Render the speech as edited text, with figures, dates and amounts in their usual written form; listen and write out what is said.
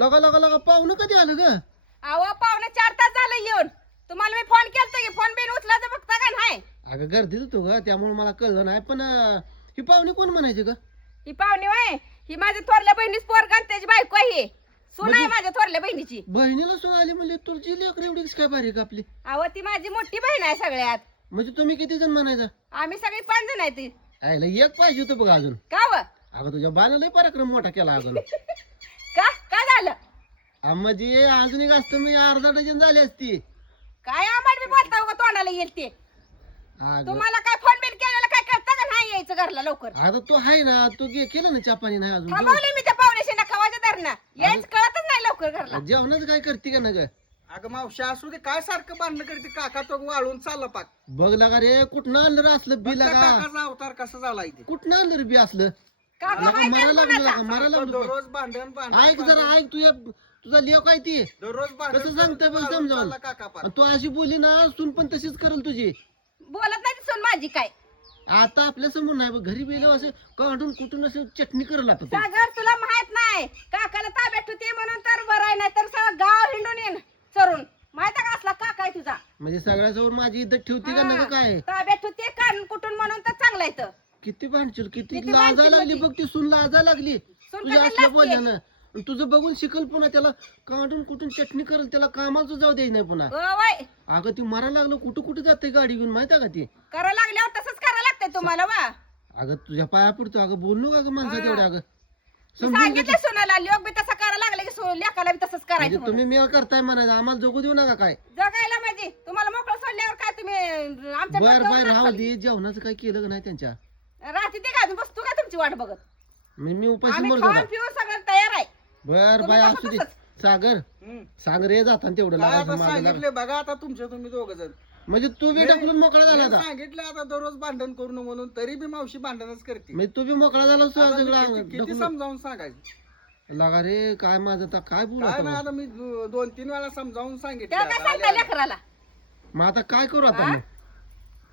लगा लगा लगा पाहुणं कधी आलं ग? अहो पावणे 4 तास झालं येऊन. तुम्हाला मी फोन केलता की फोन बिन उचलायचं बघता का नाही? अगं गर्दीत होतो ग, त्यामुळे मला कळलं नाही. पण ही पाहुणी कोण म्हणायची ग? ही पाहुणी वय ही माझ्या थोरल्या बहिणीच पोरगा आणि त्याची बायको आहे. सून आहे माझ्या थोरल्या बहिणीची. बहिणीला सून आली म्हणजे तुझी लेकर एवढी कशी काय बारीक आपली? अहो ती माझी मोठी बहीण आहे सगळ्यात. म्हणजे तुम्ही किती जण म्हणायचं? आम्ही सगळी 5 जण आहे ती. आयला एक पाहिजे होतं बघ अजून. का व? अगं तुझ्या बाला लय पराक्रम मोठा केला अजून. का काय झालं? म्हणजे अजून एक असतं मी अर्धा डझन झाली असती. काय आम्हाला मी बोलता का तोंडाला येईल ते? अगं तुम्हाला काय फोन बिन केलेला काय कळतं का नाही यायचं घरला लवकर? आता तू आहे ना, तू केलं ना चहा पाणी नाही अजून? थांबवले मी त्या पाहुण्याशी नखावाच्या धरणं. यायच कळतच नाही लवकर घरला. जेवणाचं काय करते का ना ग? अगं मावशी असू दे, काय सारखं बांधणं करते? काका तो वाळून चालला पाक. बघ लागा रे, कुठनं आणलं रे असलं बी लागा? काकाचा अवतार कसा झाला इथे? कुठनं आणलं रे बी असलं? काका लागा माहिती आहे मारायला लागलं कोणाचा? लागा, मारायला लागलं. दररोज भांडण ऐक जरा ऐक, तुझा लेव काय ती? दररोज भांडण कसं सांगतोय बघ वाळून समजावून. चालला काका पाक. आणि तू अशी बोली ना, सून पण तशीच करेल तुझी. बोलत नाही ती सून माझी काय. आता आपल्या समोर नाही बघ, घरी गेल्यावर असं काढून कुठून असं चटणी करल आता तू. सागर तुला माहित नाही काकाला ताब्यात ठेवते म्हणून तर बरं आहे, नाही तर सगळं गाव हिंडून येईन चरून. माहित आहे का असला काका आहे तुझा? म्हणजे सगळ्यासमोर माझी इज्जत ठेवती का नका काय? ताब्यात ठेवते काढून कुठून म्हणून तर चांगलं आहे तर. किती भांडशील, किती किती लाजा भांडशील लागली म्हणजे? बघ, ती सून लाजा लागली सून तुझ्या कशाला असल्या लाजते? बोलल्यानं. आणि तुझं बघून शिकल पुन्हा, त्याला काढून कुठून चटणी करल, त्याला कामाचं जाऊ द्यायचं नाही पुन्हा. वय अगं ती मारा लागलं, कुठं कुठं जाते गाडी घेऊन माहिती आहे का ती? करा लागल्यावर तसंच करायला लागतंय तुम्हाला वा. अगं तुझ्या पाया पडतो, अगं बोललो का माणसा हा. तेवढ्या? अगं मी समजून घे. सांगितलं सुनाला लोक बी तसं करायला लागले की लेकाला बी तसंच म्हणजे करायचं तुम्ही म्हणून. मेळ करताय म्हणायचं, आम्हाला जगू देऊ नका काय? जगायला म्हणजे तुम्हाला मोकळं सोडल्यावर काय तुम्ही आमच्या बर डोक्यावर बर राहू नसाल. दे, जेवणाचं काय केलं का नाही त्यांच्या? राहते ते का बसतो का तुमची वाट बघत? मी उपाशी आम्ही मरतो खाऊन का? पिऊन सगळं तयार आहे. बर तुम्ही बाय कसं असू दे. तसंच? सागर हम्म. सांग रे, जाताना तेवढं काय लागायचं आता मागं लाग. सांगितले बघा, आता तुम्ही दोघ जण. म्हणजे तू बी टाकून मोकळा झाला मी आता? सांगितलं आता दररोज भांडण करू नये म्हणून, तरी बी मावशी भांडणच करते. म्हणजे तू बी मोकळा झाला आता मी सगळं किती ढकलून. समजावून सांगायचं? लागा रे, काय माझं आता काय बोलू काय आता ना, मग? आता मी 2-3 वेळा समजावून सांगितलं. त्याला काय आता सांगता आल्या- लेकराला? मग आता काय करू आता हा? मग?